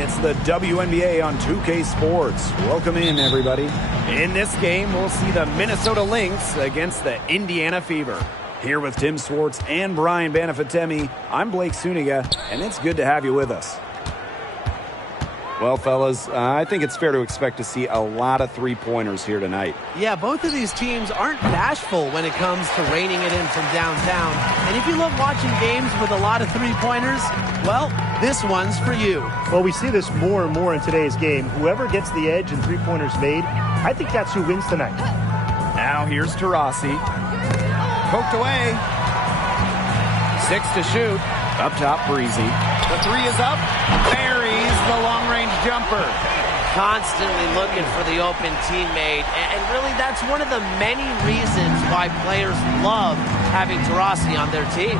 It's the WNBA on 2K Sports. Welcome in, everybody. In this game, we'll see the Minnesota Lynx against the Indiana Fever. Here with Tim Swartz and Brian Banafitemi, I'm Blake Suniga, and it's good to have you with us. Well, fellas, I think it's fair to expect to see a lot of three-pointers here tonight. Yeah, both of these teams aren't bashful when it comes to raining it in from downtown. And if you love watching games with a lot of three-pointers, well, this one's for you. Well, we see this more and more in today's game. Whoever gets the edge and three-pointers made, I think that's who wins tonight. Now here's Taurasi. Poked away. 6 to shoot. Up top, Breezy. The three is up. Buries the long-range jumper. Constantly looking for the open teammate. And really, that's one of the many reasons why players love having Taurasi on their team.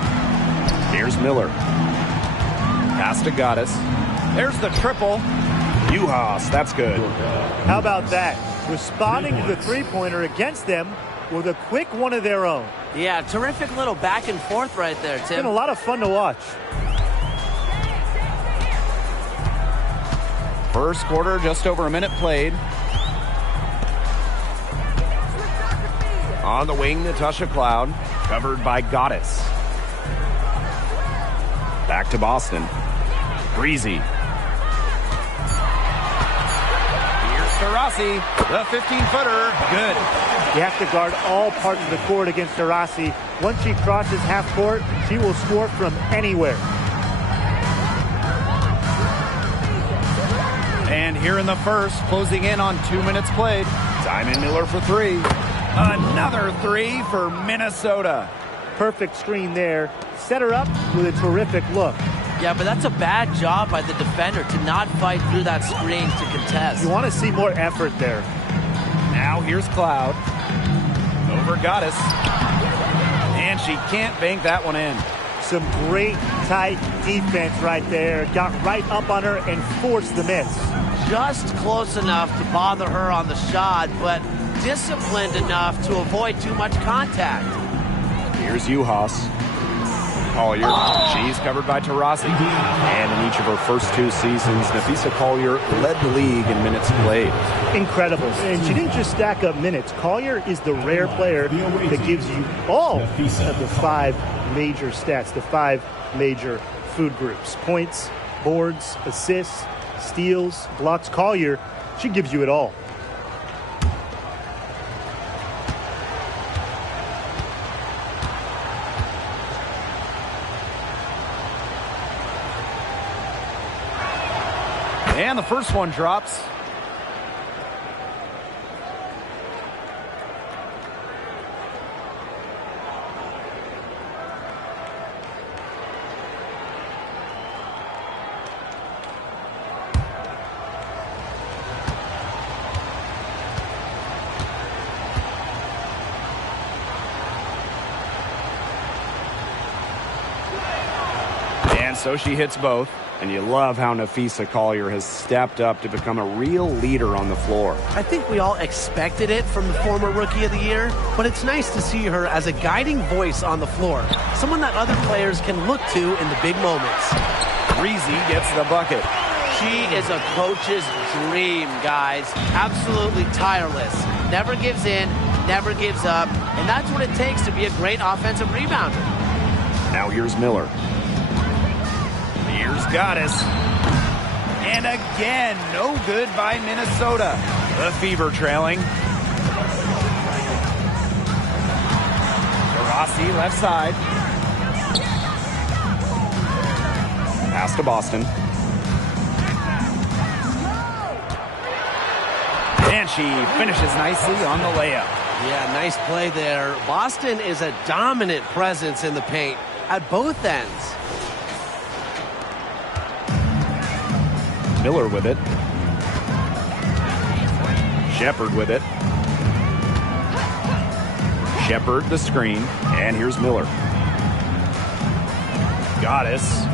Here's Miller. Pass to Goddess. There's the triple. Uhas, that's good. How about that? Responding to the three-pointer against them with a quick one of their own. Yeah, terrific little back and forth right there, Tim. It's been a lot of fun to watch. First quarter, just over a minute played. On the wing, Natasha Cloud, covered by Goddess. Back to Boston. Breezy. Here's Taurasi, the 15-footer, good. You have to guard all parts of the court against Taurasi. Once she crosses half court, she will score from anywhere. And here in the first, closing in on 2 minutes played. Diamond Miller for three. Another three for Minnesota. Perfect screen there. Set her up with a terrific look. Yeah, but that's a bad job by the defender to not fight through that screen to contest. You want to see more effort there. Now here's Cloud. Over Goddess. And she can't bank that one in. Some great tight defense right there. Got right up on her and forced the miss. Just close enough to bother her on the shot, but disciplined enough to avoid too much contact. Here's Uhas. Collier. She's covered by Taurasi. And in each of her first two seasons, Nafisa Collier led the league in minutes played. Incredible. And she didn't just stack up minutes. Collier is the rare player that gives you all of the five major stats, the five major food groups. Points, boards, assists, steals, blocks. Collier, she gives you it all. And the first one drops. And so she hits both. And you love how Nafisa Collier has stepped up to become a real leader on the floor. I think we all expected it from the former Rookie of the Year, but it's nice to see her as a guiding voice on the floor, someone that other players can look to in the big moments. Breezy gets the bucket. She is a coach's dream, guys. Absolutely tireless. Never gives in, never gives up, and that's what it takes to be a great offensive rebounder. Now here's Miller. Here's Goddess. And again, no good by Minnesota. The Fever trailing. Taurasi left side. Pass to Boston. And she finishes nicely on the layup. Yeah, nice play there. Boston is a dominant presence in the paint at both ends. Miller with it. Shepard with it. Shepard the screen. And here's Miller. Goddess.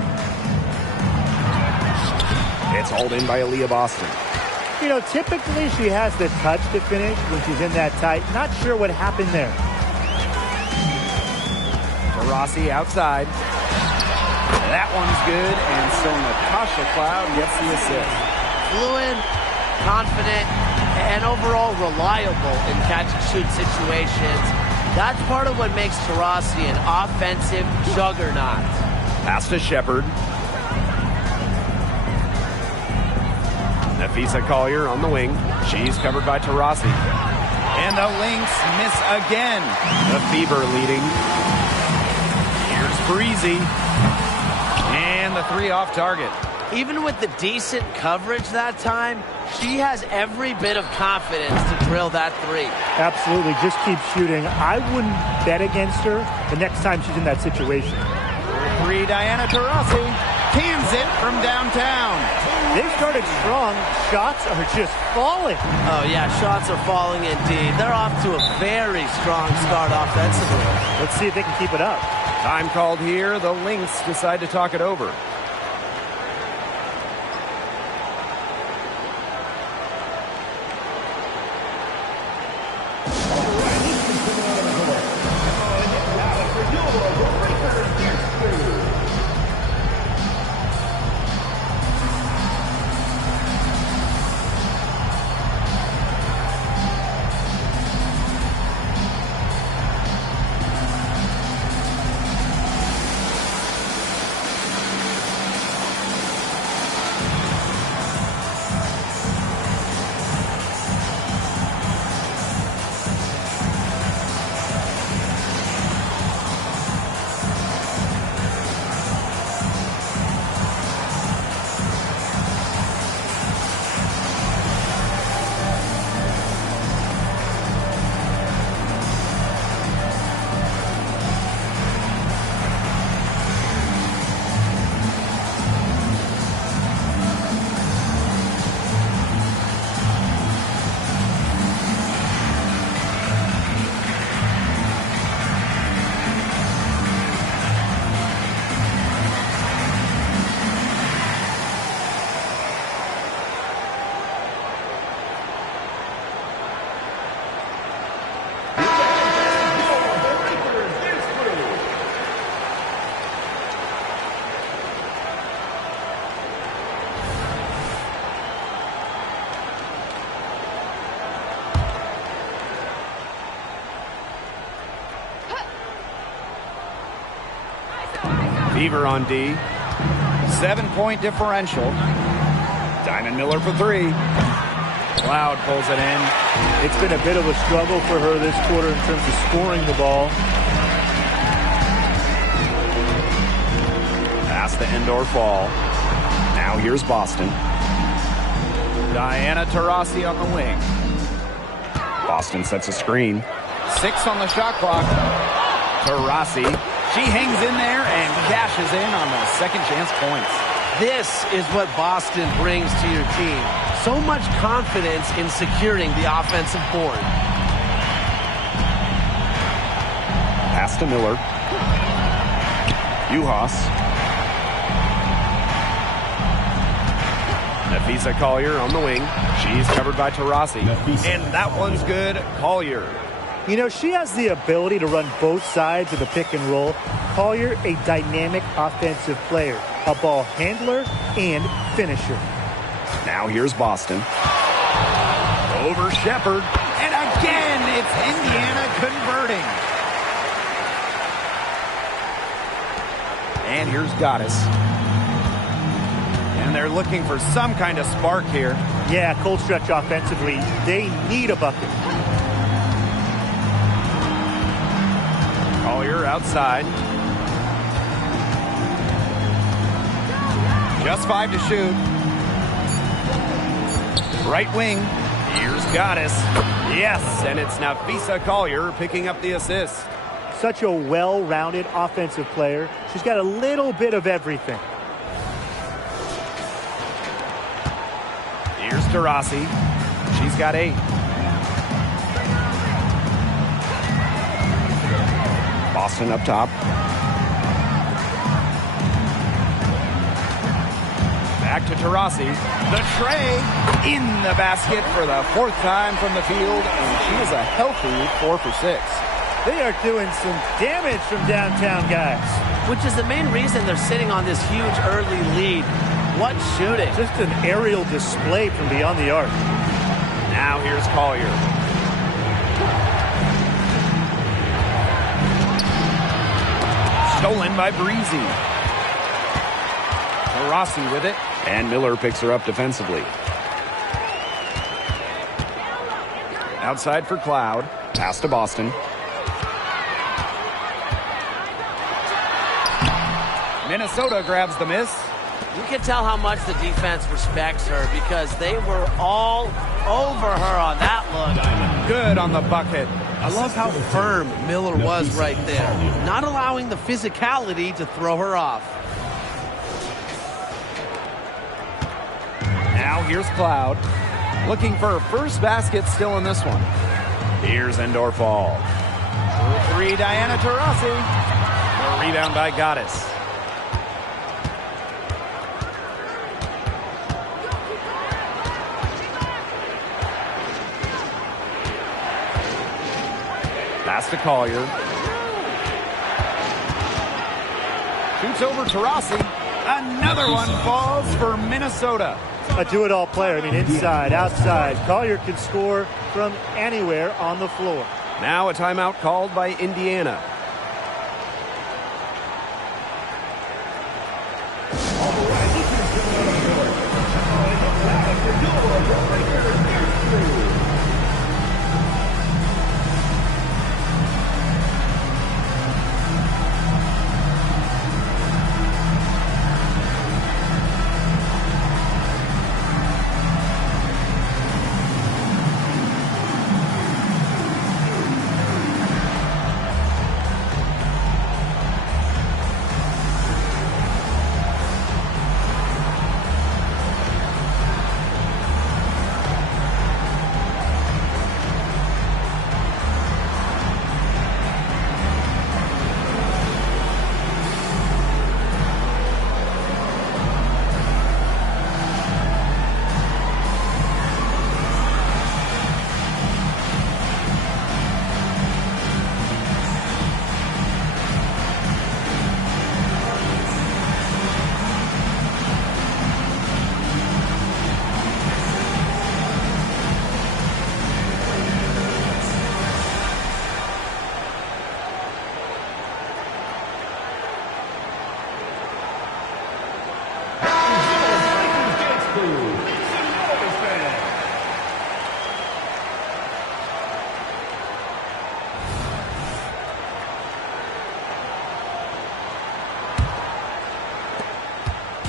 It's hauled in by Aaliyah Boston. You know, typically she has the touch to finish when she's in that tight. Not sure what happened there. Taurasi outside. That one's good, and so Natasha Cloud gets the assist. Fluid, confident, and overall reliable in catch-and-shoot situations. That's part of what makes Taurasi an offensive juggernaut. Pass to Shepard. Nafisa Collier on the wing. She's covered by Taurasi. And the Lynx miss again. The Fever leading. Here's Breezy. And the three off target. Even with the decent coverage that time, she has every bit of confidence to drill that three. Absolutely. Just keep shooting. I wouldn't bet against her the next time she's in that situation. Three, Diana Taurasi cans it from downtown. They've started strong. Shots are just falling. Oh, yeah, shots are falling indeed. They're off to a very strong start offensively. Let's see if they can keep it up. Time called here. The Lynx decide to talk it over. Fever on D. 7-point differential. Diamond Miller for three. Cloud pulls it in. It's been a bit of a struggle for her this quarter in terms of scoring the ball. Pass to Endor Fall. Now here's Boston. Diana Taurasi on the wing. Boston sets a screen. 6 on the shot clock. Taurasi. She hangs in there and cashes in on the second chance points. This is what Boston brings to your team. So much confidence in securing the offensive board. Pass to Miller. Uhas. Nafisa Collier on the wing. She's covered by Taurasi. And that one's good. Collier. You know, she has the ability to run both sides of the pick and roll. Collier, a dynamic offensive player, a ball handler and finisher. Now here's Boston. Over Shepard. And again, it's Indiana converting. And here's Goddess. And they're looking for some kind of spark here. Yeah, cold stretch offensively. They need a bucket. Collier outside. Just 5 to shoot. Right wing. Here's Goddess. Yes, and it's Nafisa Collier picking up the assist. Such a well-rounded offensive player. She's got a little bit of everything. Here's Taurasi. She's got 8. Boston up top. Back to Taurasi. The tray in the basket for the 4th time from the field, and she is a healthy 4 for 6. They are doing some damage from downtown, guys. Which is the main reason they're sitting on this huge early lead. What shooting. Just an aerial display from beyond the arc. Now here's Collier. Stolen by Breezy. Rossi with it. And Miller picks her up defensively. Outside for Cloud. Pass to Boston. Minnesota grabs the miss. You can tell how much the defense respects her because they were all over her on that look. Good on the bucket. I love how firm Miller was right there, not allowing the physicality to throw her off. Now here's Cloud. Looking for her first basket still in this one. Here's Endor Fall. For three, Diana Taurasi. A rebound by Goddess. Pass to Collier. Shoots over Taurasi. Another one falls for Minnesota. A do-it-all player. I mean, inside, outside. Collier can score from anywhere on the floor. Now a timeout called by Indiana.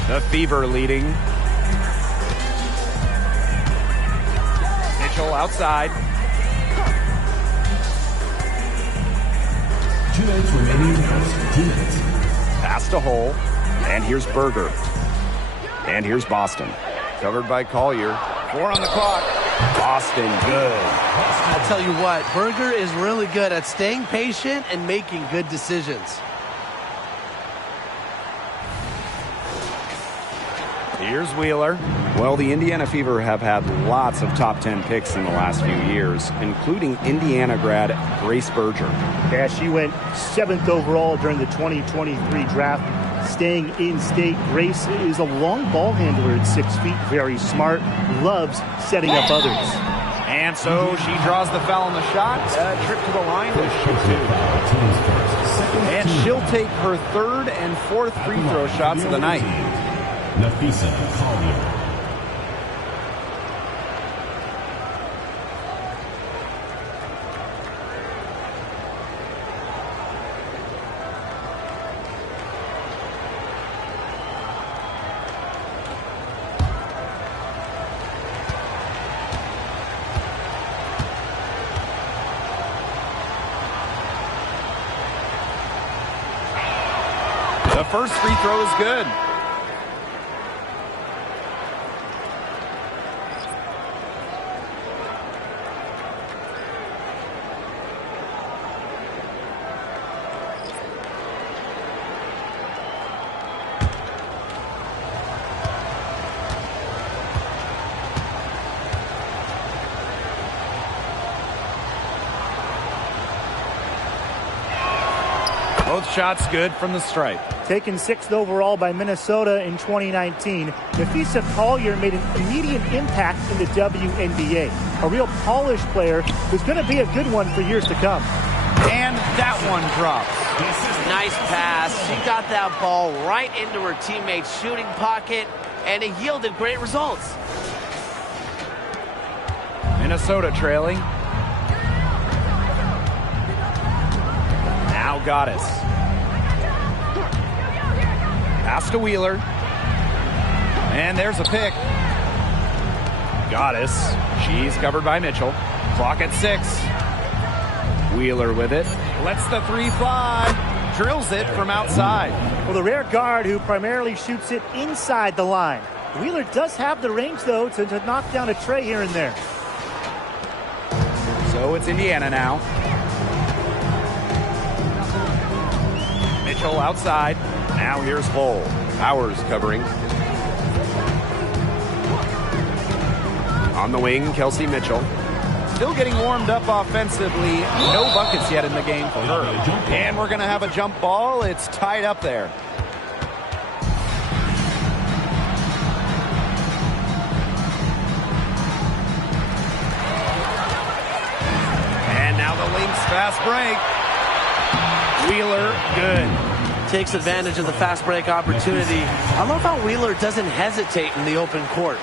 The Fever leading. Mitchell outside. 2 minutes remaining. 2 minutes. Pass to Hull. And here's Berger. And here's Boston. Covered by Collier. 4 on the clock. Boston good. I tell you what, Berger is really good at staying patient and making good decisions. Here's Wheeler. Well, the Indiana Fever have had lots of top 10 picks in the last few years, including Indiana grad Grace Berger. Yeah, she went 7th overall during the 2023 draft, staying in state. Grace is a long ball handler at 6 feet, very smart, loves setting up others. And so she draws the foul on the shot. Trip to the line to shoot 2. And she'll take her 3rd and 4th free throw shots of the night. Nafisa Collier. The first free throw is good. Both shots good from the stripe. Taken 6th overall by Minnesota in 2019, Nafisa Collier made an immediate impact in the WNBA. A real polished player who's going to be a good one for years to come. And that one drops. Nice pass. She got that ball right into her teammate's shooting pocket, and it yielded great results. Minnesota trailing. Now Goddess. Pass to Wheeler. And there's a pick. Goddess. She's covered by Mitchell. Clock at 6. Wheeler with it. Lets the 3 fly. Drills it from outside. Well, the rare guard who primarily shoots it inside the line. Wheeler does have the range, though, to knock down a tray here and there. So it's Indiana now. Mitchell outside. Now here's Hull. Powers covering. On the wing, Kelsey Mitchell. Still getting warmed up offensively. No buckets yet in the game for her. And we're going to have a jump ball. It's tied up there. And now the Lynx fast break. Wheeler, good. Takes advantage of the fast break opportunity. I love how Wheeler doesn't hesitate in the open court.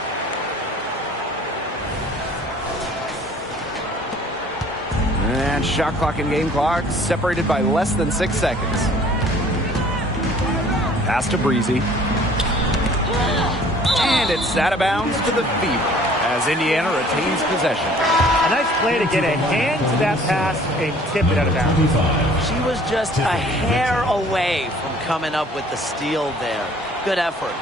And shot clock and game clock separated by less than 6 seconds. Pass to Breezy. And it's out of bounds to the Fever as Indiana retains possession. A nice play to get a hand to that pass and tip it out of bounds. She was just a hair away from coming up with the steal there. Good effort.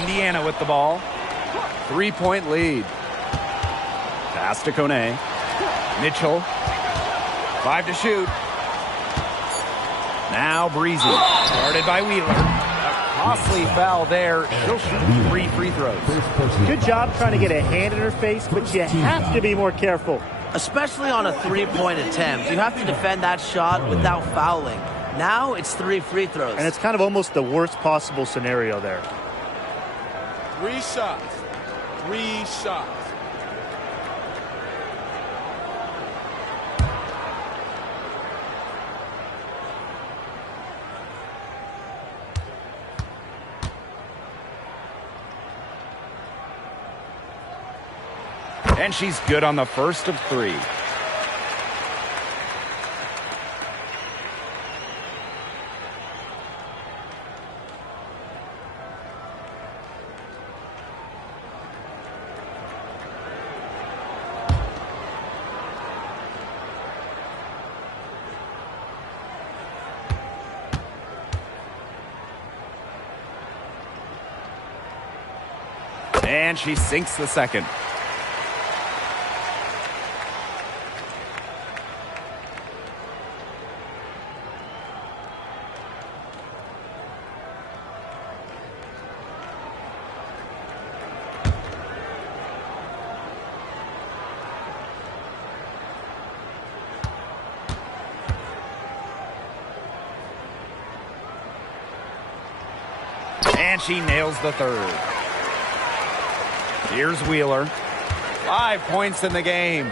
Indiana with the ball. 3-point lead. Pass to Kone. Mitchell. 5 to shoot. Now Breezy. Started by Wheeler. A costly foul there. She'll shoot 3 free throws. Good job trying to get a hand in her face, but you have to be more careful. Especially on a 3-point attempt. You have to defend that shot without fouling. Now it's 3 free throws. And it's kind of almost the worst possible scenario there. 3 shots. 3 shots. And she's good on the first of 3. And she sinks the second. And she nails the third. Here's Wheeler. 5 points in the game.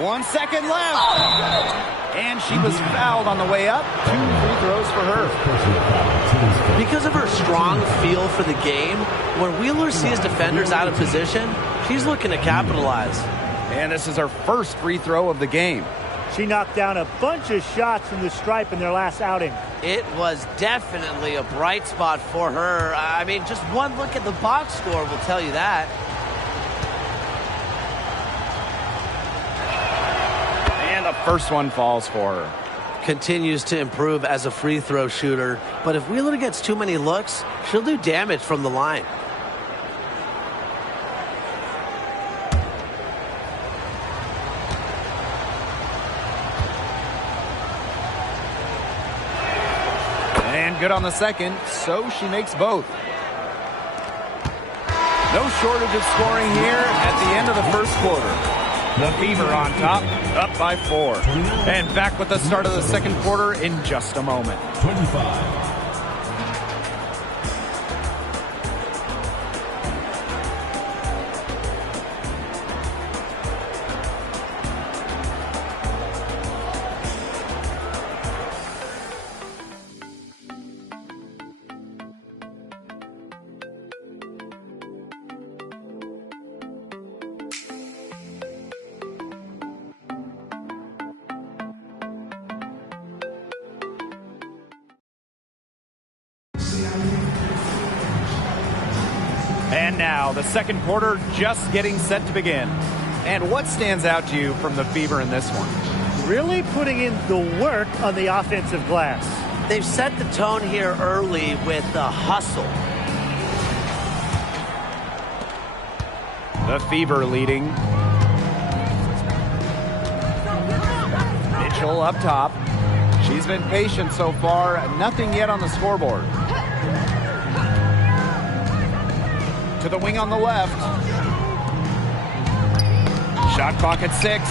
1 second left. And she was fouled on the way up. 2 free throws for her. Because of her strong feel for the game, when Wheeler sees defenders out of position, she's looking to capitalize. And this is her first free throw of the game. She knocked down a bunch of shots from the stripe in their last outing. It was definitely a bright spot for her. I mean, just one look at the box score will tell you that. And the first one falls for her. Continues to improve as a free throw shooter, but if Wheeler gets too many looks, she'll do damage from the line. And good on the second, so she makes both. No shortage of scoring here at the end of the first quarter. The Fever on top, up by 4. And back with the start of the second quarter in just a moment. 25. And now, the second quarter just getting set to begin. And what stands out to you from the Fever in this one? Really putting in the work on the offensive glass. They've set the tone here early with the hustle. The Fever leading. Mitchell up top. She's been patient so far. Nothing yet on the scoreboard. To the wing on the left. Shot clock at 6.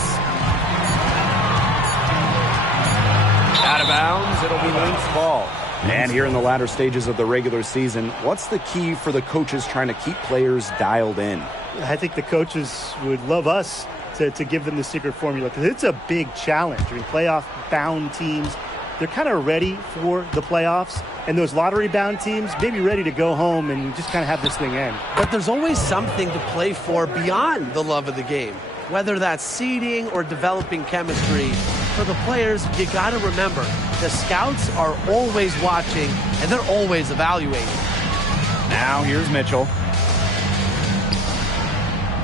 Out of bounds. It'll be Lynx ball. And here in the latter stages of the regular season, what's the key for the coaches trying to keep players dialed in? I think the coaches would love us to give them the secret formula because it's a big challenge. I mean, playoff-bound teams, they're kind of ready for the playoffs. And those lottery-bound teams may be ready to go home and just kind of have this thing end. But there's always something to play for beyond the love of the game. Whether that's seeding or developing chemistry, for the players, you got to remember, the scouts are always watching and they're always evaluating. Now here's Mitchell.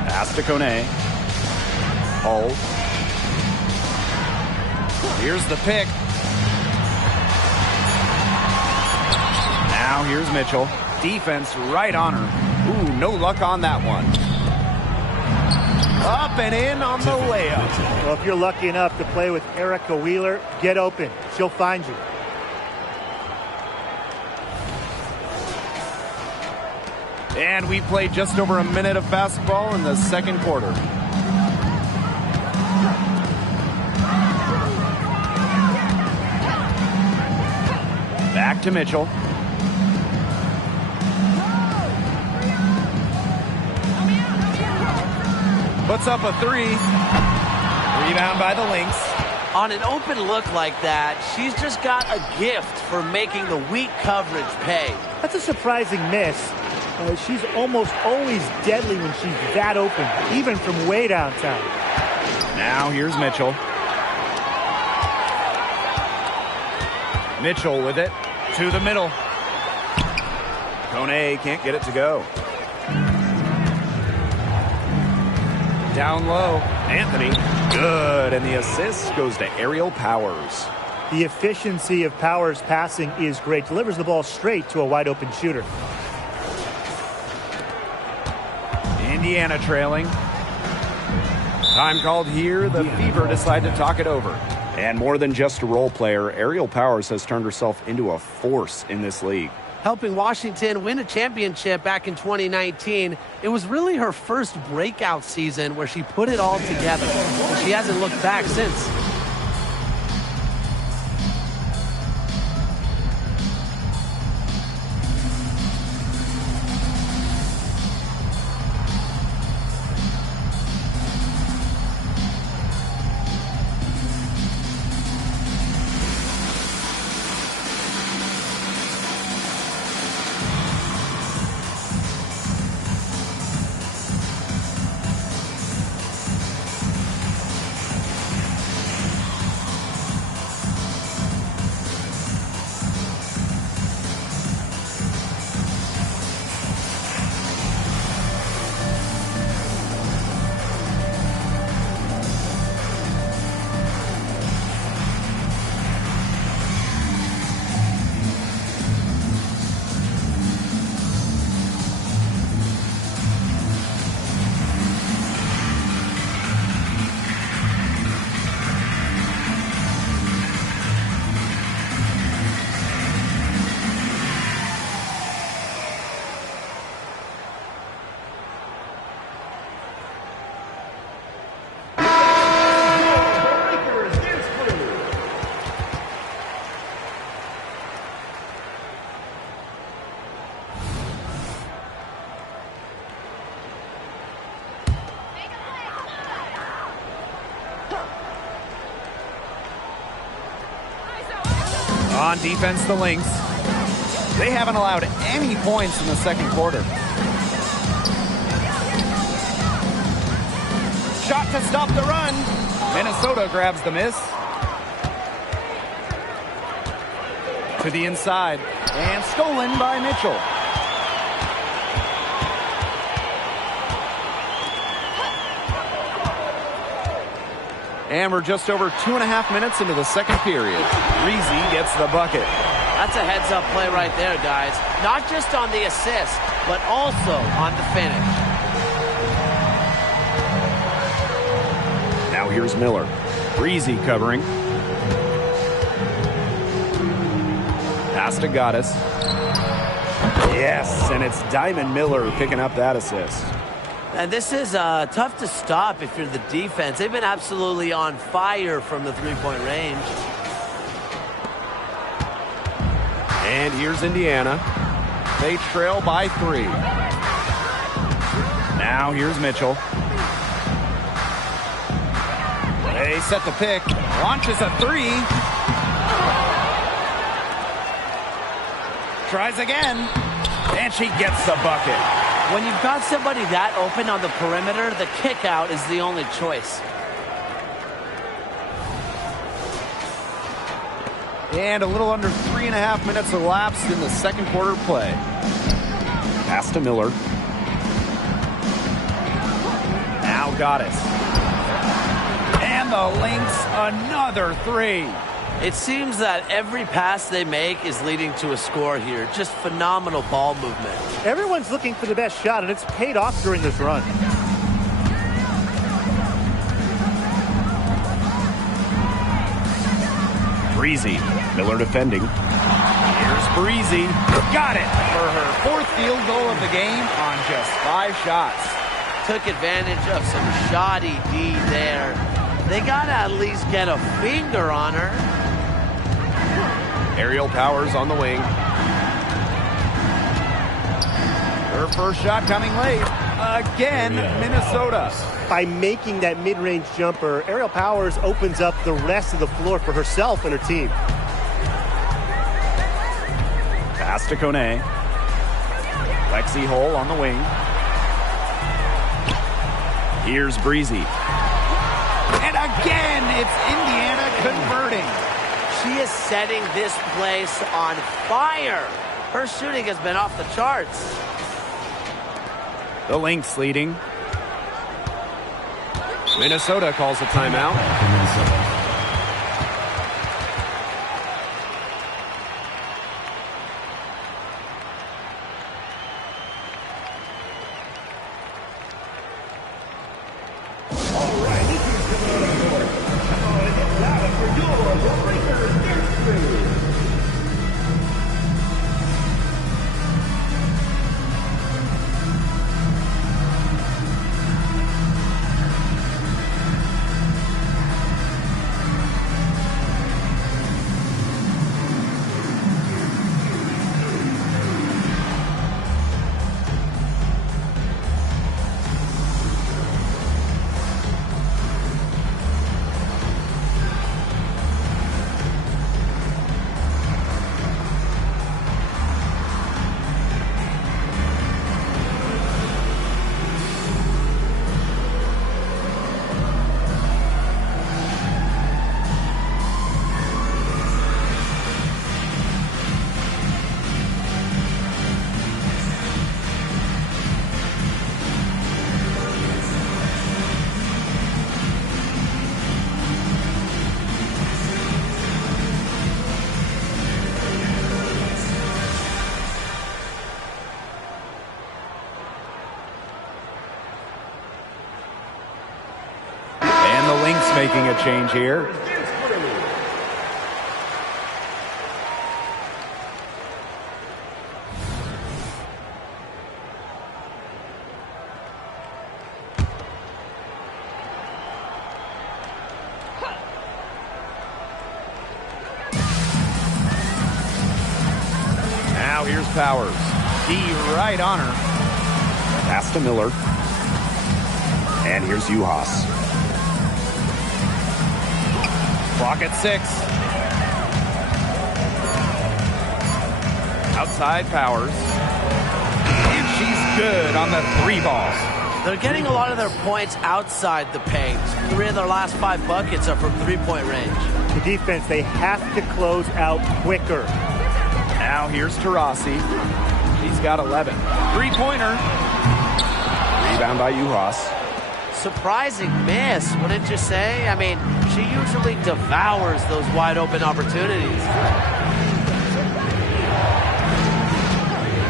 Pass to Kone. Hull. Here's the pick. Now here's Mitchell. Defense right on her. Ooh, no luck on that one. Up and in on the layup. Well, if you're lucky enough to play with Erica Wheeler, get open. She'll find you. And we played just over a minute of basketball in the second quarter. Back to Mitchell. Puts up a 3. Rebound by the Lynx. On an open look like that, she's just got a gift for making the weak coverage pay. That's a surprising miss. She's almost always deadly when she's that open, even from way downtown. Now here's Mitchell. Mitchell with it to the middle. Kone can't get it to go. Down low, Anthony, good, and the assist goes to Aerial Powers. The efficiency of Powers passing is great. Delivers the ball straight to a wide-open shooter. Indiana trailing. Time called here. The Fever decide to talk it over. And more than just a role player, Aerial Powers has turned herself into a force in this league. Helping Washington win a championship back in 2019, it was really her first breakout season where she put it all together. And she hasn't looked back since. On defense, the Lynx. They haven't allowed any points in the second quarter. Shot to stop the run. Minnesota grabs the miss. To the inside. And stolen by Mitchell. And we're just over 2.5 minutes into the second period. Breezy gets the bucket. That's a heads-up play right there, guys. Not just on the assist, but also on the finish. Now here's Miller. Breezy covering. Pass to Goddess. Yes, and it's Diamond Miller picking up that assist. And this is tough to stop if you're the defense. They've been absolutely on fire from the three-point range. And here's Indiana. They trail by 3. Now here's Mitchell. They set the pick. Launches a 3. Tries again. And she gets the bucket. When you've got somebody that open on the perimeter, the kick out is the only choice. And a little under 3.5 minutes elapsed in the second quarter play. Pass to Miller. Now Goddess. And the Lynx, another 3. It seems that every pass they make is leading to a score here. Just phenomenal ball movement. Everyone's looking for the best shot, and it's paid off during this run. Breezy. Miller defending. Here's Breezy. Got it for her 4th field goal of the game on just 5 shots. Took advantage of some shoddy D there. They got to at least get a finger on her. Aerial Powers on the wing. Her first shot coming late. Again, Minnesota. By making that mid-range jumper, Aerial Powers opens up the rest of the floor for herself and her team. Pass to Kone. Lexi Hole on the wing. Here's Breezy. And again, it's Indiana converting. She is setting this place on fire. Her shooting has been off the charts. The Lynx leading. Minnesota calls a timeout. Making a change here. Now here's Powers. D right on her. Pass to Miller. And here's Uhas. Clock at 6. Outside Powers. And she's good on the 3 ball. They're getting a lot of their points outside the paint. 3 of their last 5 buckets are from 3-point range. The defense, they have to close out quicker. Now here's Taurasi. She's got 11. 3-pointer. Rebound by Uhas. Surprising miss, wouldn't you say? I mean, she usually devours those wide open opportunities.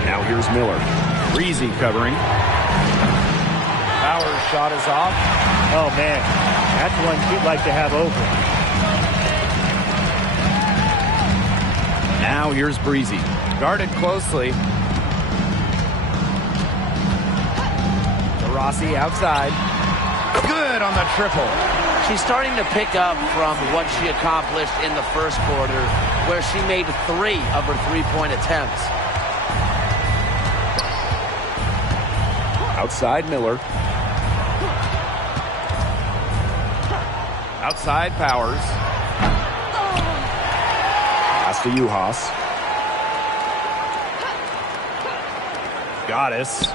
Now here's Miller. Breezy covering. Powers' shot is off. Oh, man. That's one she'd like to have over. Now here's Breezy. Guarded closely. Taurasi outside. Good on the triple. She's starting to pick up from what she accomplished in the first quarter, where she made 3 of her 3-point attempts. Outside Miller. Outside Powers. Pass to Uhas. Goddess.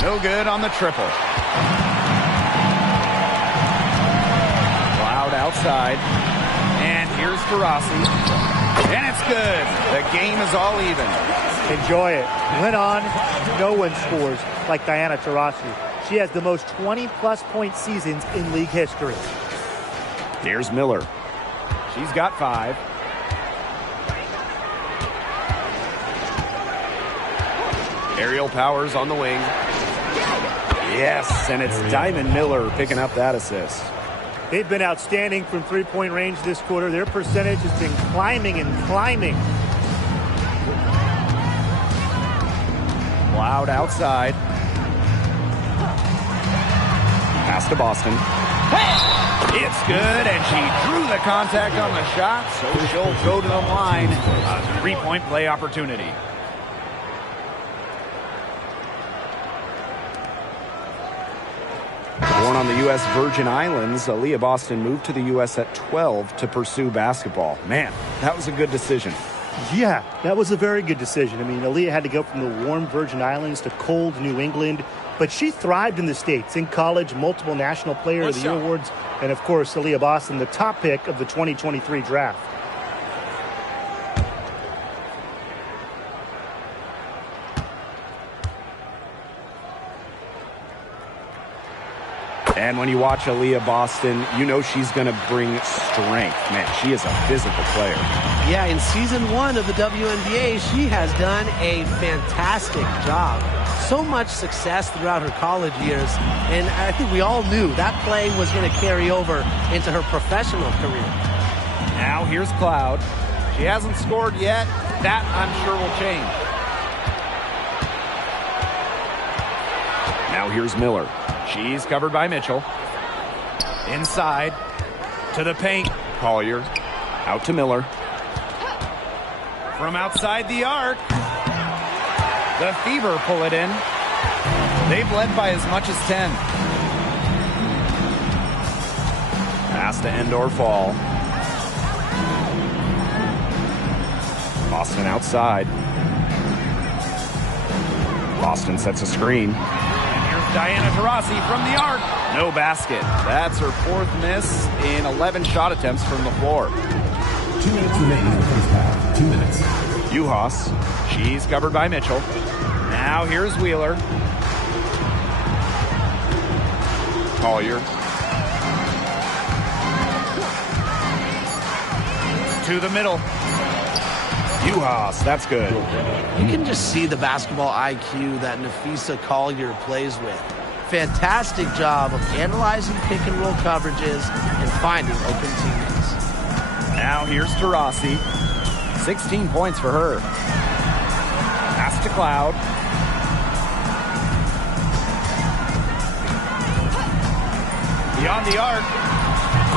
No good on the triple. Cloud outside. And here's Taurasi. And it's good. The game is all even. Enjoy it. Went on. No one scores like Diana Taurasi. She has the most 20-plus point seasons in league history. Here's Miller. She's got 5. Aerial Powers on the wing. Yes, and it's Diamond Miller picking up that assist. They've been outstanding from 3-point range this quarter. Their percentage has been climbing and climbing. Cloud outside. Pass to Boston. It's good, and she drew the contact on the shot, so she'll go to the line. A 3-point play opportunity. Born on the U.S. Virgin Islands, Aaliyah Boston moved to the U.S. at 12 to pursue basketball. Man, that was a good decision. Yeah, that was a very good decision. I mean, Aaliyah had to go from the warm Virgin Islands to cold New England, but she thrived in the States. In college, multiple National Player of the Year awards, and of course, Aaliyah Boston, the top pick of the 2023 draft. And when you watch Aaliyah Boston, you know she's going to bring strength. Man, she is a physical player. Yeah, in season 1 of the WNBA, she has done a fantastic job. So much success throughout her college years, and I think we all knew that play was going to carry over into her professional career. Now here's Cloud. She hasn't scored yet. That, I'm sure, will change. Now here's Miller. She's covered by Mitchell. Inside to the paint. Collier out to Miller. From outside the arc. The Fever pull it in. They've led by as much as 10. Pass to end or fall. Boston outside. Boston sets a screen. And here's Diana Taurasi from the arc. No basket. That's her 4th miss in 11 shot attempts from the floor. 2 minutes remaining in the first half. 2 minutes. Uhas. She's covered by Mitchell. Now here's Wheeler. Collier. To the middle. Uhas, that's good. You can just see the basketball IQ that Nafisa Collier plays with. Fantastic job of analyzing pick and roll coverages and finding open teammates. Now here's Taurasi. 16 points for her. Pass to Cloud. Beyond the arc.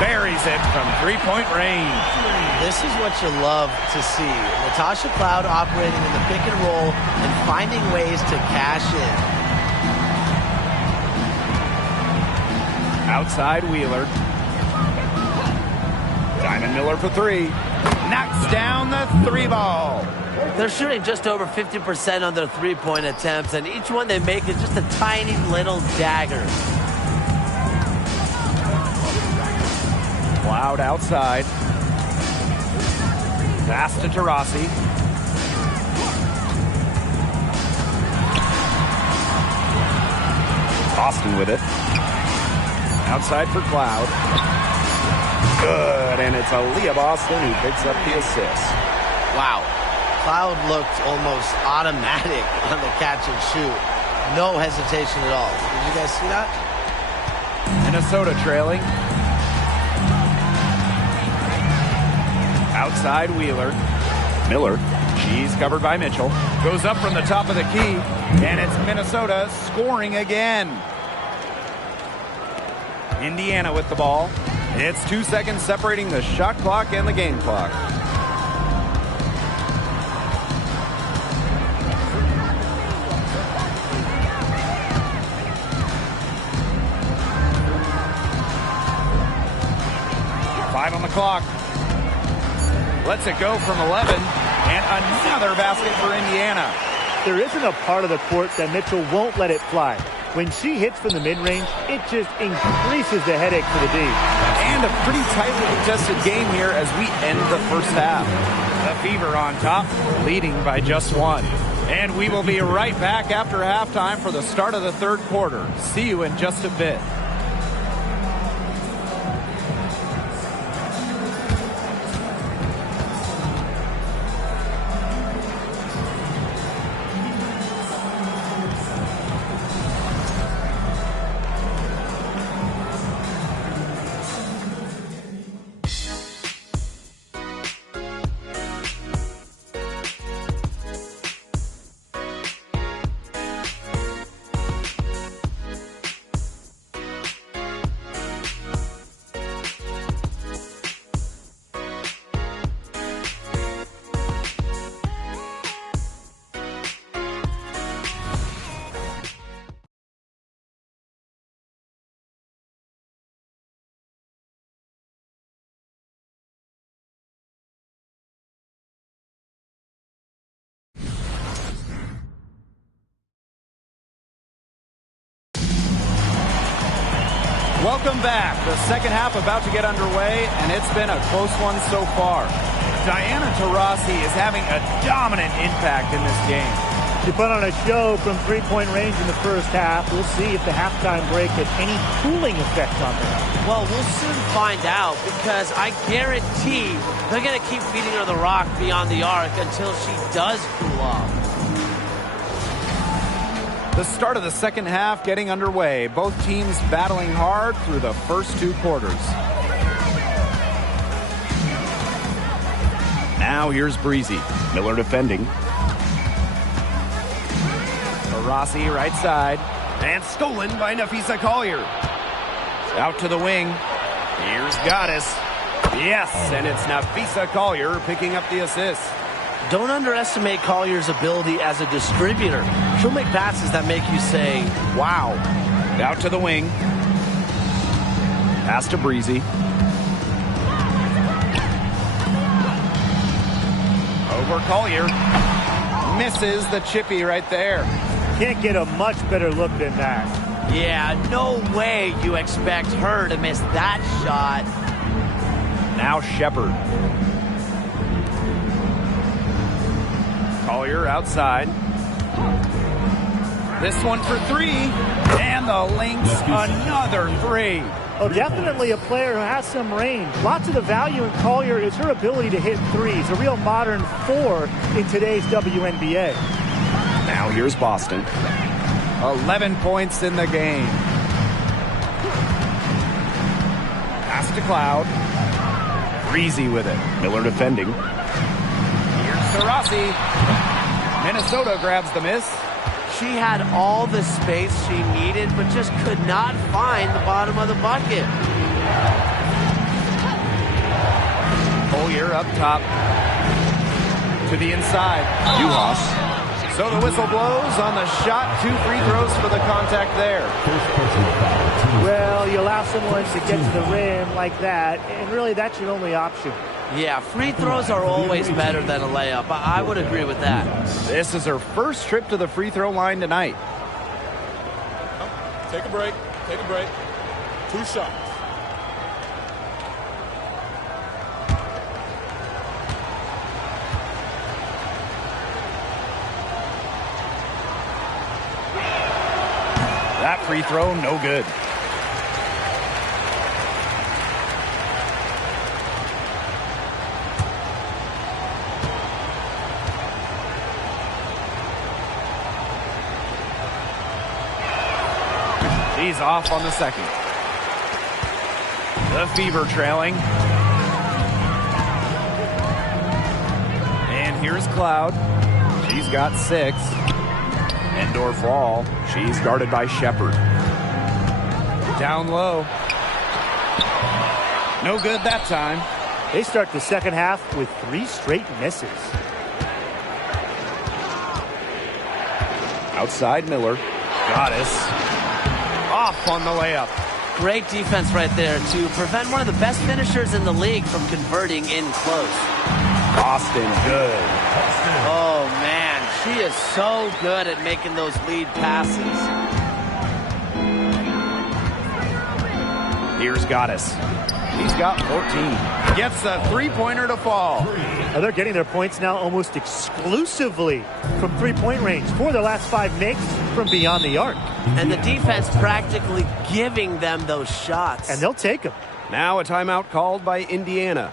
Buries it from 3-point range. This is what you love to see. Natasha Cloud operating in the pick and roll and finding ways to cash in. Outside Wheeler. Diamond Miller for 3. Knocks down the 3 ball. They're shooting just over 50% on their three-point attempts, and each one they make is just a tiny little dagger. Cloud outside. Pass to Taurasi. Boston with it. Outside for Cloud. Good, and it's Aaliyah Boston who picks up the assist. Wow. Cloud looked almost automatic on the catch and shoot. No hesitation at all. Did you guys see that? Minnesota trailing. Outside Wheeler. Miller. She's covered by Mitchell. Goes up from the top of the key. And it's Minnesota scoring again. Indiana with the ball. It's 2 seconds separating the shot clock and the game clock. Five on the clock. Lets it go from 11, and another basket for Indiana. There isn't a part of the court that Mitchell won't let it fly. When she hits from the mid-range, it just increases the headache for the D. And a pretty tightly contested game here as we end the first half. The Fever on top, leading by just one. And we will be right back after halftime for the start of the third quarter. See you in just a bit. Welcome back. The second half about to get underway, and it's been a close one so far. Diana Taurasi is having a dominant impact in this game. She put on a show from three-point range in the first half. We'll see if the halftime break had any cooling effect on her. Well, we'll soon find out, because I guarantee they're going to keep feeding her the rock beyond the arc until she does cool off. The start of the second half getting underway. Both teams battling hard through the first two quarters. Now here's Breezy. Miller defending. Taurasi right side. And stolen by Napheesa Collier. Out to the wing. Here's Goddess. Yes, and it's Napheesa Collier picking up the assist. Don't underestimate Collier's ability as a distributor. She'll make passes that make you say, wow. Out to the wing. Pass to Breezy. Over Collier. Misses the chippy right there. Can't get a much better look than that. Yeah, no way you expect her to miss that shot. Now Shepard. Collier outside. This one for three. And the Lynx, another three. Oh, definitely a player who has some range. Lots of the value in Collier is her ability to hit threes. A real modern four in today's WNBA. Now here's Boston. 11 points in the game. Pass to Cloud. Breezy with it. Miller defending. Here's Taurasi. Minnesota grabs the miss. She had all the space she needed, but just could not find the bottom of the bucket. Collier up top. To the inside. Duhas. So the whistle blows on the shot. 2 free throws for the contact there. Well, you allow someone to get to the rim like that, and really that's your only option. Yeah, free throws are always better than a layup. I would agree with that. This is her first trip to the free throw line tonight. Take a break. Take a break. 2 shots. That free throw, no good. She's off on the second. The Fever trailing. And here's Cloud. She's got 6. Indoor fall. She's guarded by Shepard. Down low. No good that time. They start the second half with 3 straight misses. Outside Miller. Goddess. Off on the layup. Great defense right there to prevent one of the best finishers in the league from converting in close. Boston, good. Oh, man. She is so good at making those lead passes. Here's Goddess. He's got 14. Gets the three-pointer to fall. Now they're getting their points now almost exclusively from three-point range. 4 of their last 5 makes from beyond the arc. And the defense practically giving them those shots. And they'll take them. Now a timeout called by Indiana.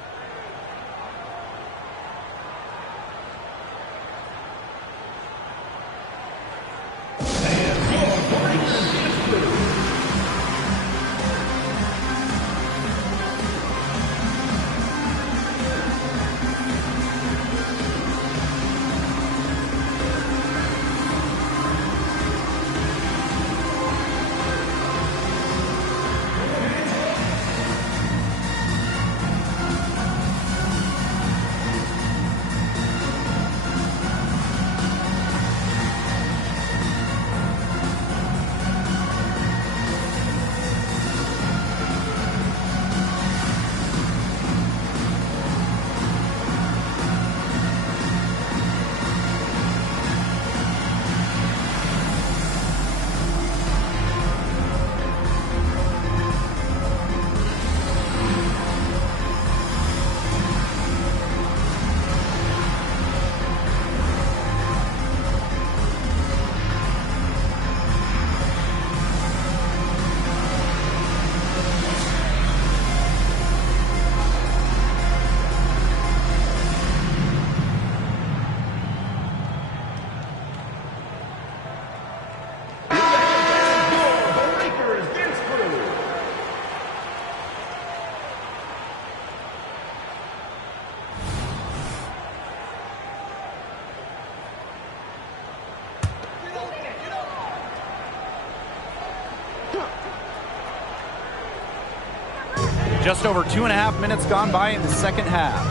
Just over 2.5 minutes gone by in the second half.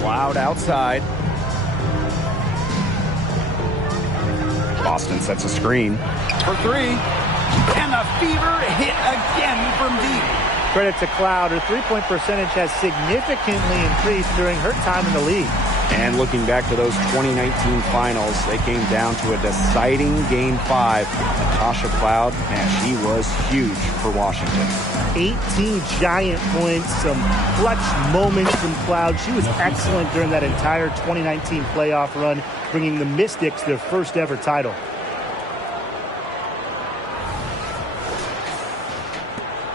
Cloud outside. Boston sets a screen for 3. And the Fever hit again from deep. Credit to Cloud. Her three-point percentage has significantly increased during her time in the league. And looking back to those 2019 finals, they came down to a deciding Game 5. Natasha Cloud, man, she was huge for Washington. 18 giant points, some clutch moments from Cloud. She was excellent during that entire 2019 playoff run, bringing the Mystics their first ever title.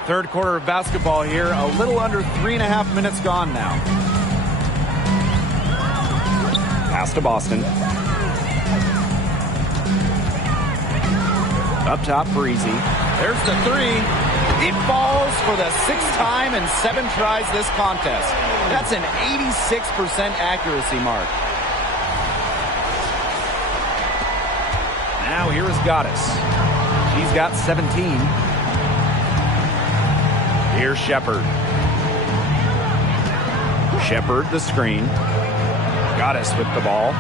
Third quarter of basketball here, a little under 3.5 minutes gone now. Pass to Boston. Up top for Easy. There's the 3. It falls for the 6th time in 7 tries this contest. That's an 86% accuracy mark. Now here is Goddess. She's got 17. Here's Shepard. Shepard the screen. Goddess with the ball.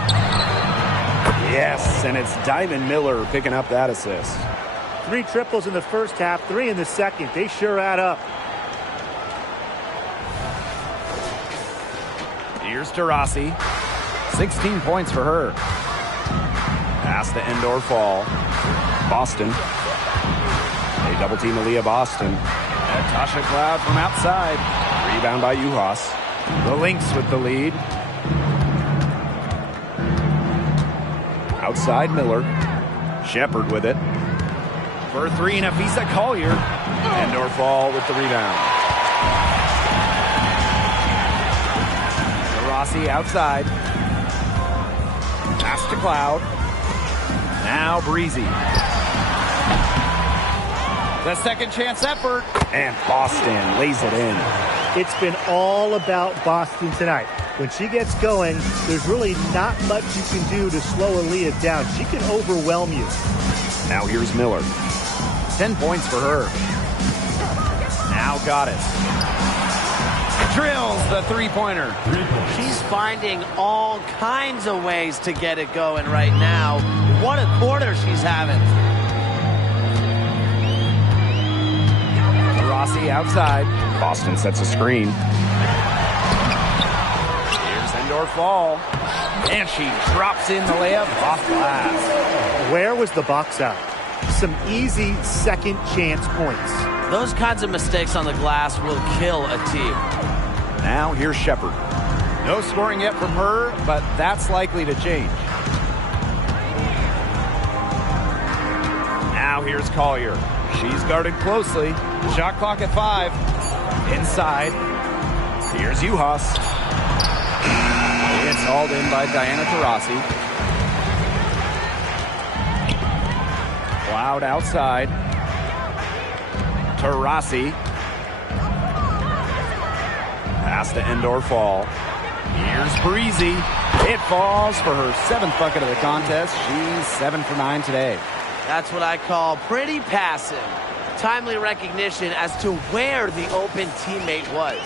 Yes, and it's Diamond Miller picking up that assist. 3 triples in the first half, 3 in the second. They sure add up. Here's Taurasi. 16 points for her. Pass to Endor Fall. Boston. They double team Aaliyah Boston. Natasha Cloud from outside. Rebound by Juhas. The Lynx with the lead. Outside Miller. Shepard with it. For three, Nafisa Collier. Endor Fall with the rebound. Rossi outside. Pass to Cloud. Now Breezy. The second chance effort. And Boston lays it in. It's been all about Boston tonight. When she gets going, there's really not much you can do to slow Aaliyah down. She can overwhelm you. Now here's Miller. 10 points for her. Now Goddess. Drills the three-pointer. She's finding all kinds of ways to get it going right now. What a quarter she's having. Rossi outside. Boston sets a screen. Here's Endor Fall. And she drops in the layup off glass. Where was the box out? Some easy second chance points. Those kinds of mistakes on the glass will kill a team. Now here's Shepard. No scoring yet from her, but that's likely to change. Now here's Collier. She's guarded closely. Shot clock at 5. Inside. Here's Juhas. It's hauled in by Diana Taurasi. Cloud outside. Taurasi. Pass to Endor Fall. Here's Breezy. It falls for her 7th bucket of the contest. She's 7 for 9 today. That's what I call pretty passive. Timely recognition as to where the open teammate was.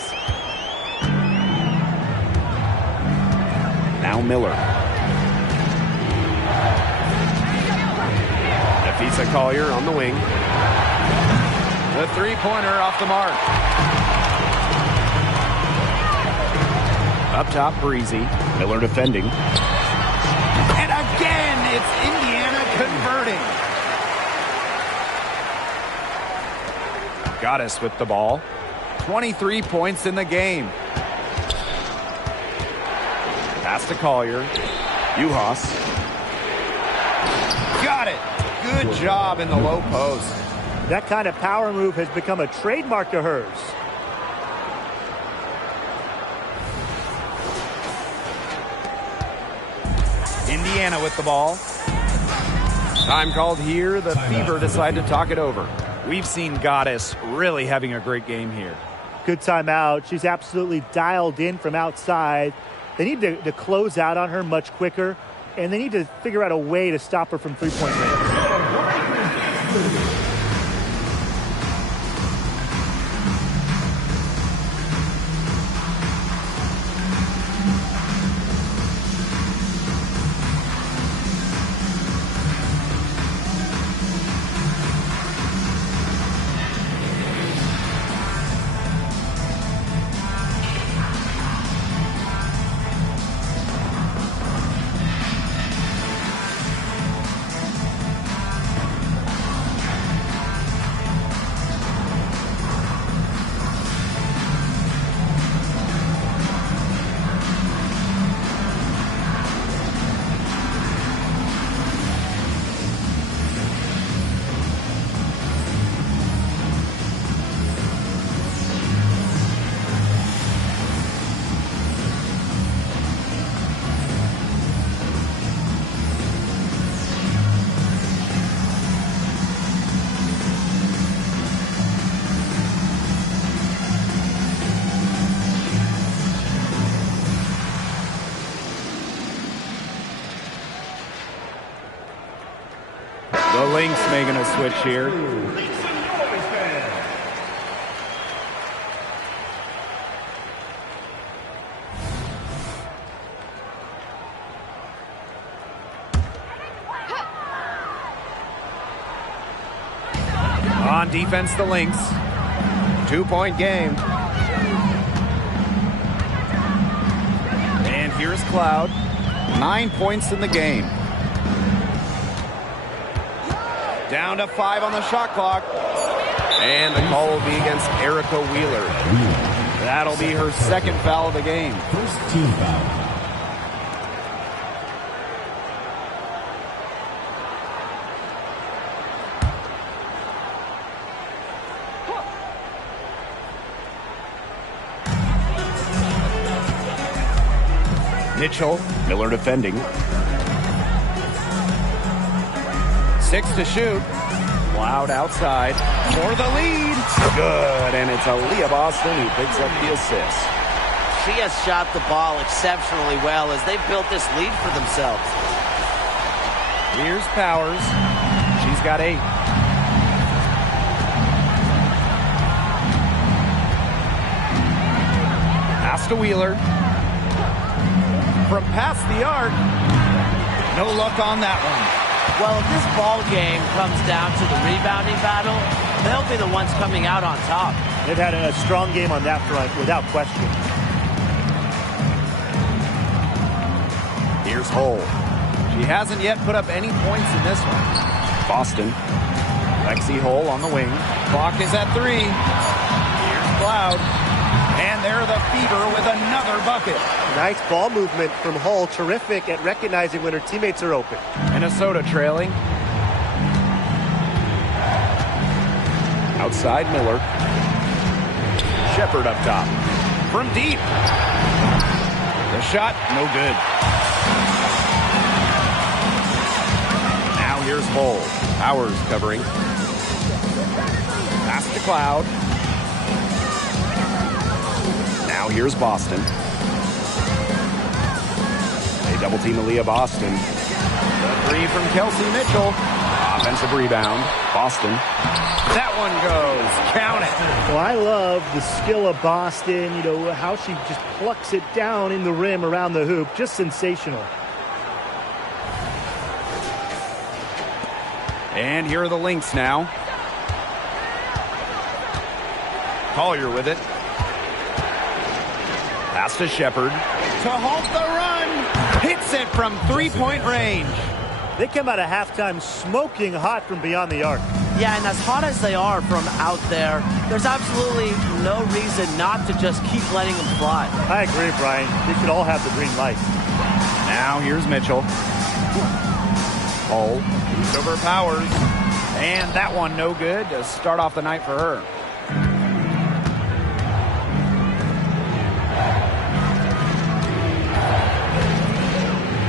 Now Miller. Nafisa Collier on the wing. The three-pointer off the mark. Up top, Breezy. Miller defending. And again, it's Indiana converting. Goddess with the ball. 23 points in the game. Pass to Collier. Juhas. Got it. Good job in the low post. That kind of power move has become a trademark of hers. Indiana with the ball. Time called here. The Fever decide to talk it over. We've seen Goddess really having a great game here. Good timeout. She's absolutely dialed in from outside. They need to close out on her much quicker, and they need to figure out a way to stop her from three-point range. The Lynx making a switch here. On defense, the Lynx. 2-point game. here's Cloud. 9 points in the game. Down to 5 on the shot clock. And the call will be against Erica Wheeler. That'll be her second foul of the game. First team foul. Mitchell, Miller defending. 6 to shoot. Cloud outside for the lead. Good, and it's Aaliyah Boston who picks up the assist. She has shot the ball exceptionally well as they've built this lead for themselves. Here's Powers. She's got 8. Pass to Wheeler. From past the arc. No luck on that one. Well, if this ball game comes down to the rebounding battle, they'll be the ones coming out on top. They've had a strong game on that front, without question. Here's Hull. She hasn't yet put up any points in this one. Boston. Lexi Hull on the wing. Clock is at 3. Here's Cloud. And they're the Fever with another bucket. Nice ball movement from Hull. Terrific at recognizing when her teammates are open. Minnesota trailing. Outside Miller. Shepard up top. From deep. The shot, no good. Now here's Hull. Powers covering. Pass to Cloud. Now here's Boston. They double team Aaliyah Boston. The 3 from Kelsey Mitchell. Offensive rebound. Boston. That one goes. Count it. Well, I love the skill of Boston. You know, how she just plucks it down in the rim around the hoop. Just sensational. And here are the Lynx now. Collier with it. Pass to Shepard. To halt the run. Hits it from 3-point range. They come out of halftime smoking hot from beyond the arc. Yeah, and as hot as they are from out there, there's absolutely no reason not to just keep letting them fly. I agree, Brian. They should all have the green light. Now here's Mitchell. Hull. Over Powers. And that one no good to start off the night for her.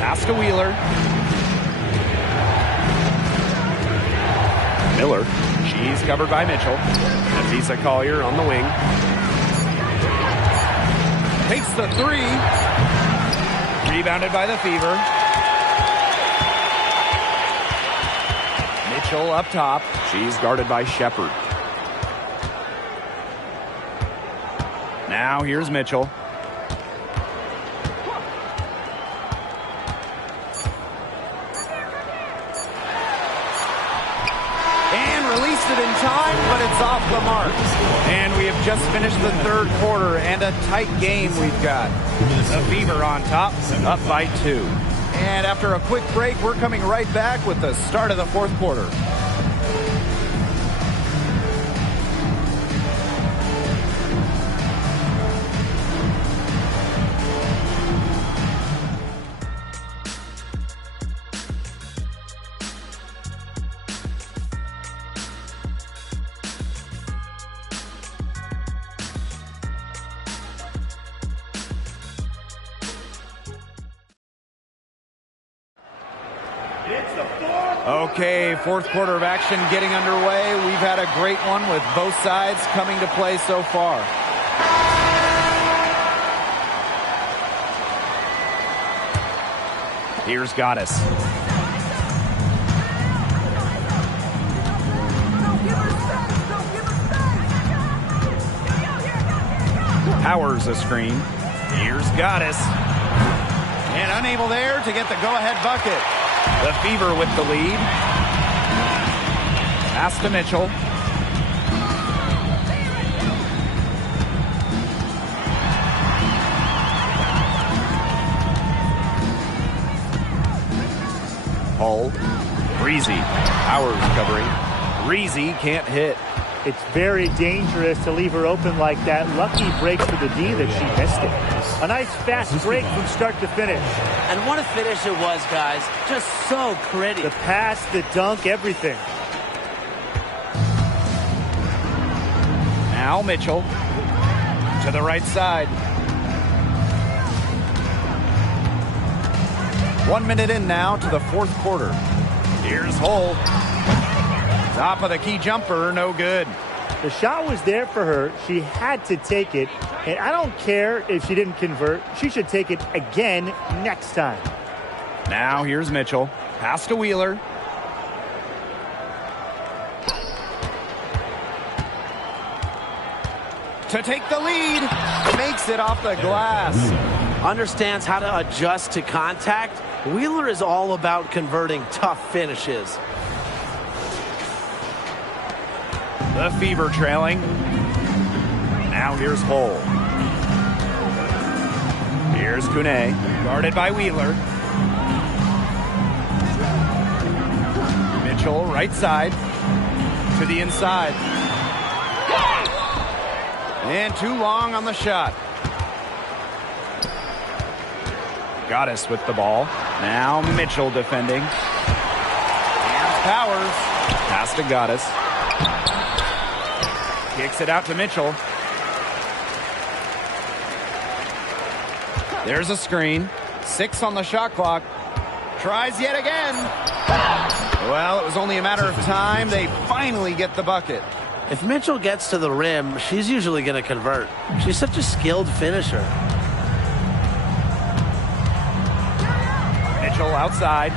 Pass to Wheeler. Miller. She's covered by Mitchell. Nafisa Collier on the wing. Takes the 3. Rebounded by the Fever. Mitchell up top. She's guarded by Shepard. Now here's Mitchell. It in time, but it's off the mark. And we have just finished the third quarter, and a tight game we've got. The Fever on top, up by 2. And after a quick break, we're coming right back with the start of the fourth quarter. Okay, fourth quarter of action getting underway. We've had a great one with both sides coming to play so far. Here's Goddess. Powers a screen. Here's Goddess. And unable there to get the go-ahead bucket. The Fever with the lead. Pass to Mitchell. Hull. Breezy. Powers covering. Breezy can't hit. It's very dangerous to leave her open like that. Lucky break for the D that she missed it. A nice fast break from start to finish. And what a finish it was, guys. Just so pretty. The pass, the dunk, everything. Now Mitchell to the right side. 1 minute in now to the fourth quarter. Here's Hull. Top of the key jumper, no good. The shot was there for her. She had to take it. And I don't care if she didn't convert. She should take it again next time. Now here's Mitchell. Pass to Wheeler. To take the lead. Makes it off the glass. Understands how to adjust to contact. Wheeler is all about converting tough finishes. The Fever trailing. Now here's Hull. Here's Kune. Guarded by Wheeler. Mitchell, right side. To the inside. And too long on the shot. Goddess with the ball. Now Mitchell defending. Here's Powers. Pass to Goddess. Kicks it out to Mitchell. There's a screen. 6 on the shot clock. Tries yet again. Well, it was only a matter of time. They finally get the bucket. If Mitchell gets to the rim, she's usually going to convert. She's such a skilled finisher. Mitchell outside.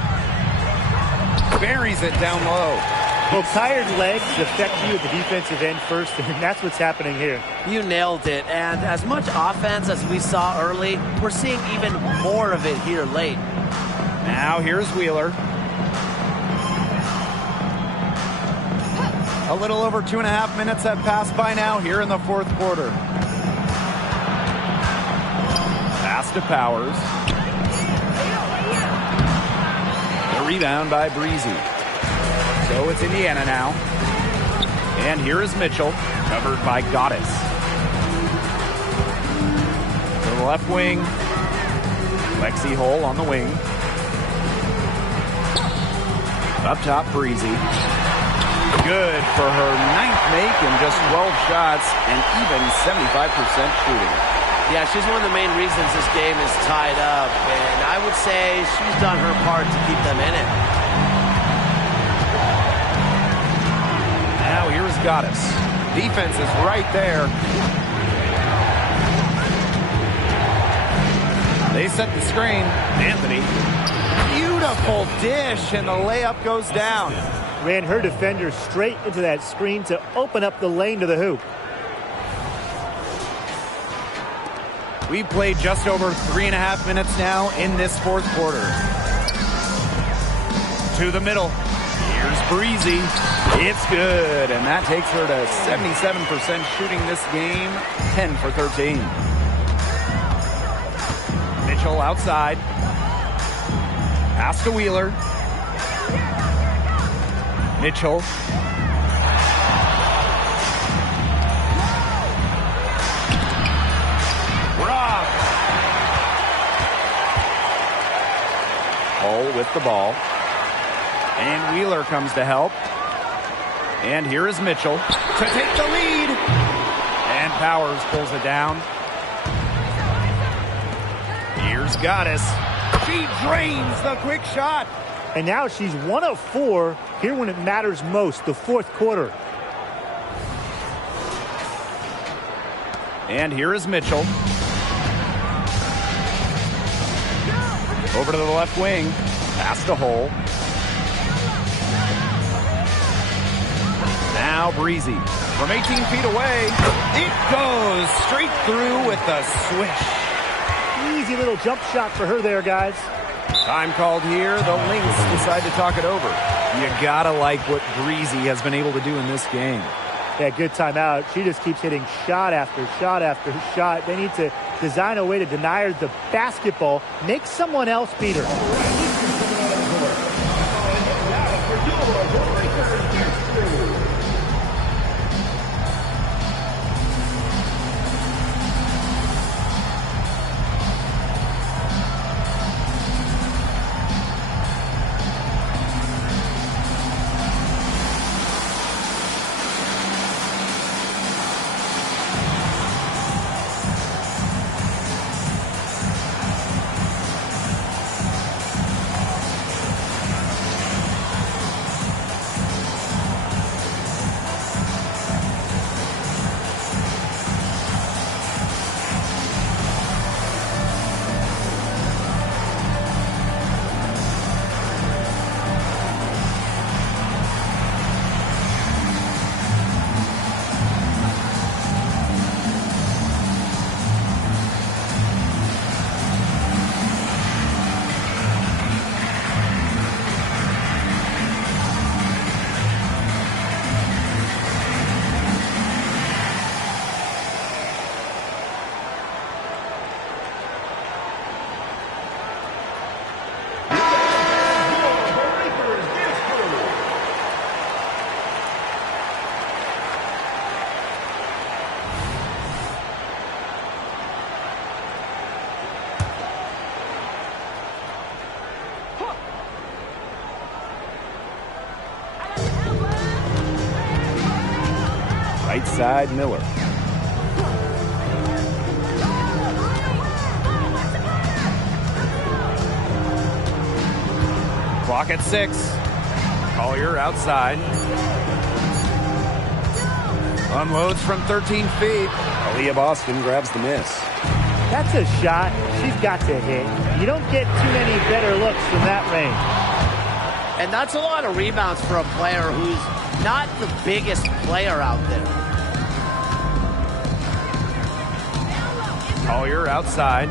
Buries it down low. Well, tired legs affect you at the defensive end first, and that's what's happening here. You nailed it. And as much offense as we saw early, we're seeing even more of it here late. Now here's Wheeler. A little over 2.5 minutes have passed by now here in the fourth quarter. Pass to Powers. The rebound by Breezy. So it's Indiana now. And here is Mitchell, covered by Goddess. To the left wing. Lexi Hull on the wing. Up top, Breezy. Good for her 9th make in just 12 shots and even 75% shooting. Yeah, she's one of the main reasons this game is tied up. And I would say she's done her part to keep them in it. Now here's Goddess. Defense is right there. They set the screen. Anthony. Beautiful dish, and the layup goes down. Ran her defender straight into that screen to open up the lane to the hoop. We've played just over 3.5 minutes now in this fourth quarter. To the middle. Here's Breezy. It's good, and that takes her to 77% shooting this game, 10 for 13. Mitchell outside. Pass to Wheeler. Mitchell. Rock. Hull with the ball. And Wheeler comes to help. And here is Mitchell to take the lead. And Powers pulls it down. Here's Goddess. She drains the quick shot. And now she's 1 of 4 here when it matters most, the fourth quarter. And here is Mitchell. Over to the left wing. Pass to Hull. Now Breezy. From 18 feet away. It goes straight through with the swish. Easy little jump shot for her there, guys. Time called here. The Lynx decide to talk it over. You gotta like what Breezy has been able to do in this game. Yeah, good timeout. She just keeps hitting shot after shot after shot. They need to design a way to deny her the basketball. Make someone else beat her. Right side, Miller. Clock at 6. Collier outside. Unloads from 13 feet. Aaliyah Boston grabs the miss. That's a shot she's got to hit. You don't get too many better looks from that range. And that's a lot of rebounds for a player who's not the biggest player out there. Collier outside.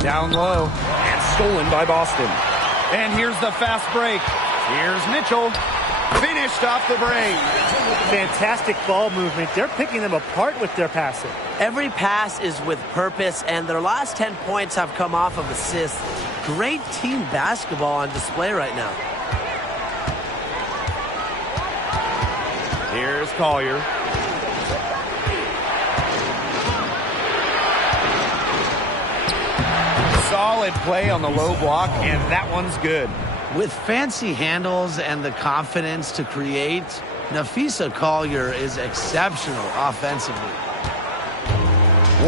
Down low. And stolen by Boston. And here's the fast break. Here's Mitchell. Finished off the break. Fantastic ball movement. They're picking them apart with their passing. Every pass is with purpose, and their last 10 points have come off of assists. Great team basketball on display right now. Here's Collier. Solid play on the low block, and that one's good. With fancy handles and the confidence to create, Napheesa Collier is exceptional offensively.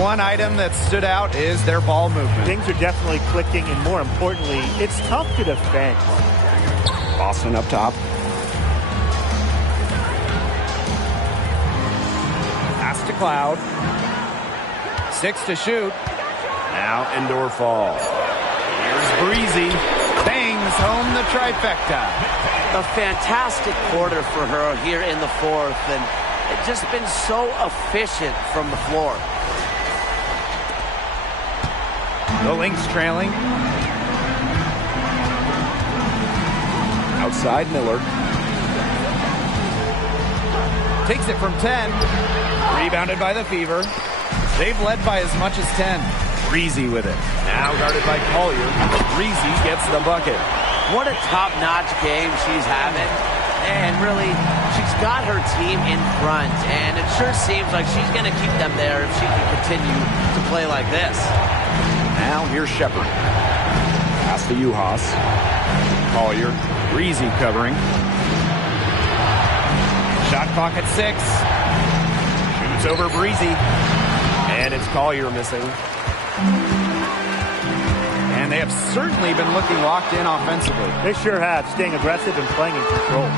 One item that stood out is their ball movement. Things are definitely clicking, and more importantly, it's tough to defend. Boston up top. Pass to Cloud. 6 to shoot. Now indoor fall. Here's Breezy. Bangs home the trifecta. A fantastic quarter for her here in the fourth, and it's just been so efficient from the floor. The Lynx trailing. Outside Miller. Takes it from 10. Rebounded by the Fever. They've led by as much as 10. Breezy with it. Now guarded by Collier. Breezy gets the bucket. What a top-notch game she's having. And really, she's got her team in front. And it sure seems like she's going to keep them there if she can continue to play like this. Now here's Shepard. Pass to Uhas. Collier. Breezy covering. Shot clock at 6. Shoots over Breezy. And it's Collier missing. And they have certainly been looking locked in offensively. They sure have, staying aggressive and playing in control.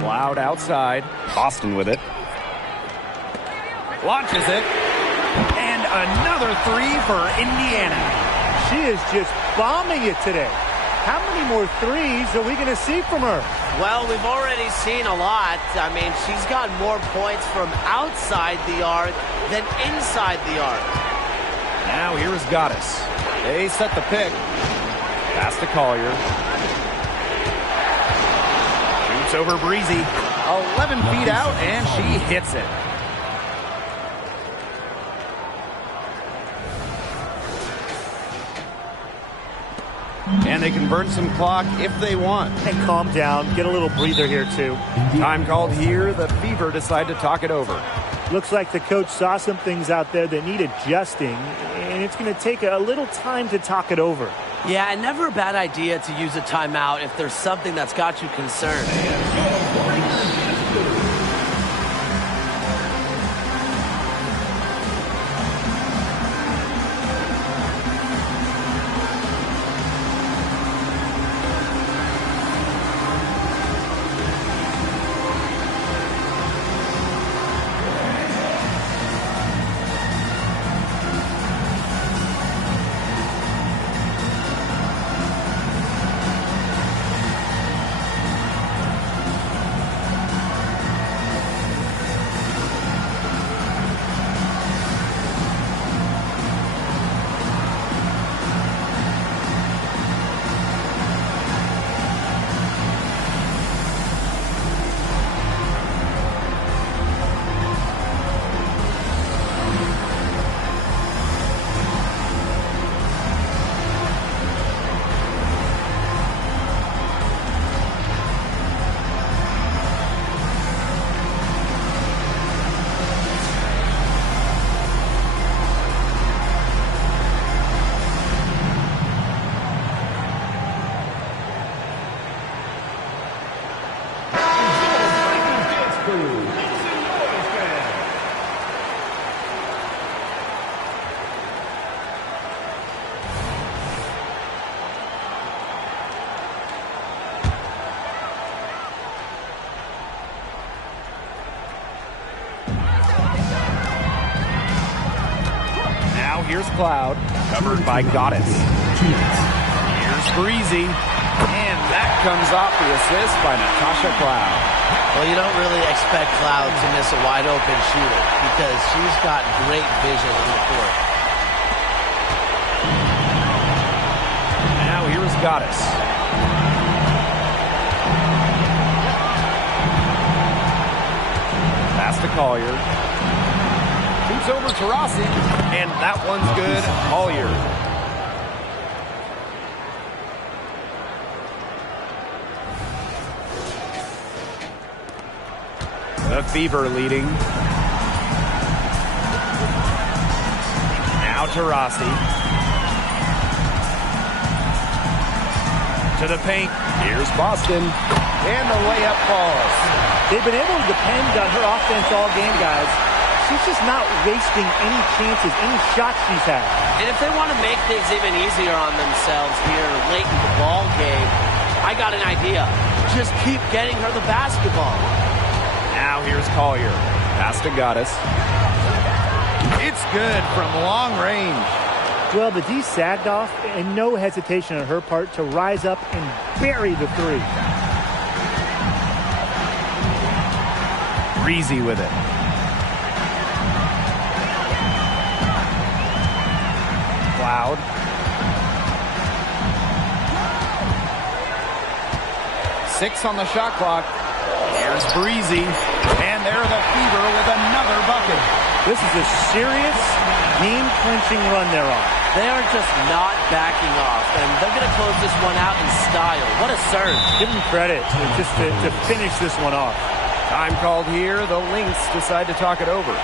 Cloud outside. Boston with it. Launches it. And another 3 for Indiana. She is just bombing it today. How many more threes are we going to see from her? Well, we've already seen a lot. I mean, she's got more points from outside the arc than inside the arc. Now here's Goddess. They set the pick. Pass to Collier. Shoots over Breezy. 11 feet out, and she hits it. And they can burn some clock if they want. And calm down, get a little breather here too. Time called here. The Fever decide to talk it over. Looks like the coach saw some things out there that need adjusting, and it's going to take a little time to talk it over. Yeah, and never a bad idea to use a timeout if there's something that's got you concerned. here's Cloud, covered by Goddess. 2 minutes. Here's Breezy, and that comes off the assist by Natasha Cloud. Well, you don't really expect Cloud to miss a wide-open shooter because she's got great vision on the court. Now here's Goddess. Pass to Collier. Shoots over to Rossi, and that one's good. Collier. The Fever leading. Now to Rossi. To the paint. Here's Boston. And the layup falls. They've been able to depend on her offense all game, guys. She's just not wasting any chances, any shots she's had. And if they want to make things even easier on themselves here late in the ball game, I got an idea. Just keep getting her the basketball. Now here's Collier. Pass to Goddess. It's good from long range. Well, the D sagged off, and no hesitation on her part to rise up and bury the three. Breezy with it. Cloud. Six on the shot clock. Here's Breezy. And there the Fever with another bucket. This is a serious game-clinching run they're on. They are just not backing off, and they're going to close this one out in style. What a serve. Give them credit just to finish this one off. Time called here. The Lynx decide to talk it over.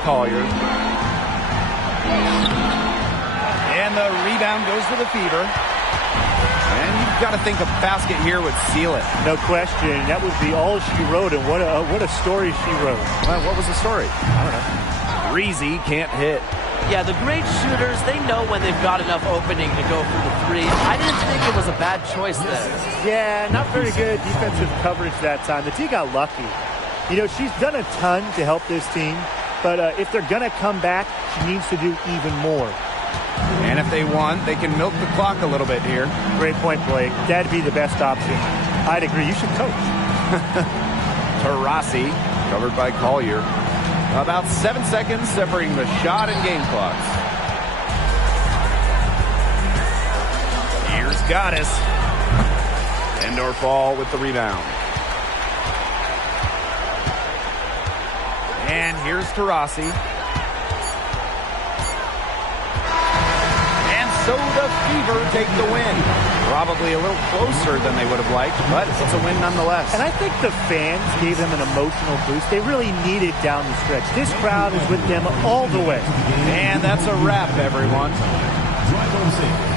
Collier. And the rebound goes to the Fever. And you've got to think a basket here would seal it. No question. That would be all she wrote, and what a story she wrote. Well, what was the story? I don't know. Breezy can't hit. Yeah, the great shooters, they know when they've got enough opening to go for the three. I didn't think it was a bad choice there. Yeah, not very good defensive coverage that time. The team got lucky. You know, she's done a ton to help this team, but if they're going to come back, she needs to do even more. And if they want, they can milk the clock a little bit here. Great point, Blake. That'd be the best option. I'd agree. You should coach. Tarasi, covered by Collier. About 7 seconds separating the shot and game clocks. Here's Goddess. Endorf with the rebound. And here's Tarasi. And so the Fever take the win. Probably a little closer than they would have liked, but it's a win nonetheless. And I think the fans gave them an emotional boost. They really needed down the stretch. This crowd is with them all the way. And that's a wrap, everyone. Drive on safe.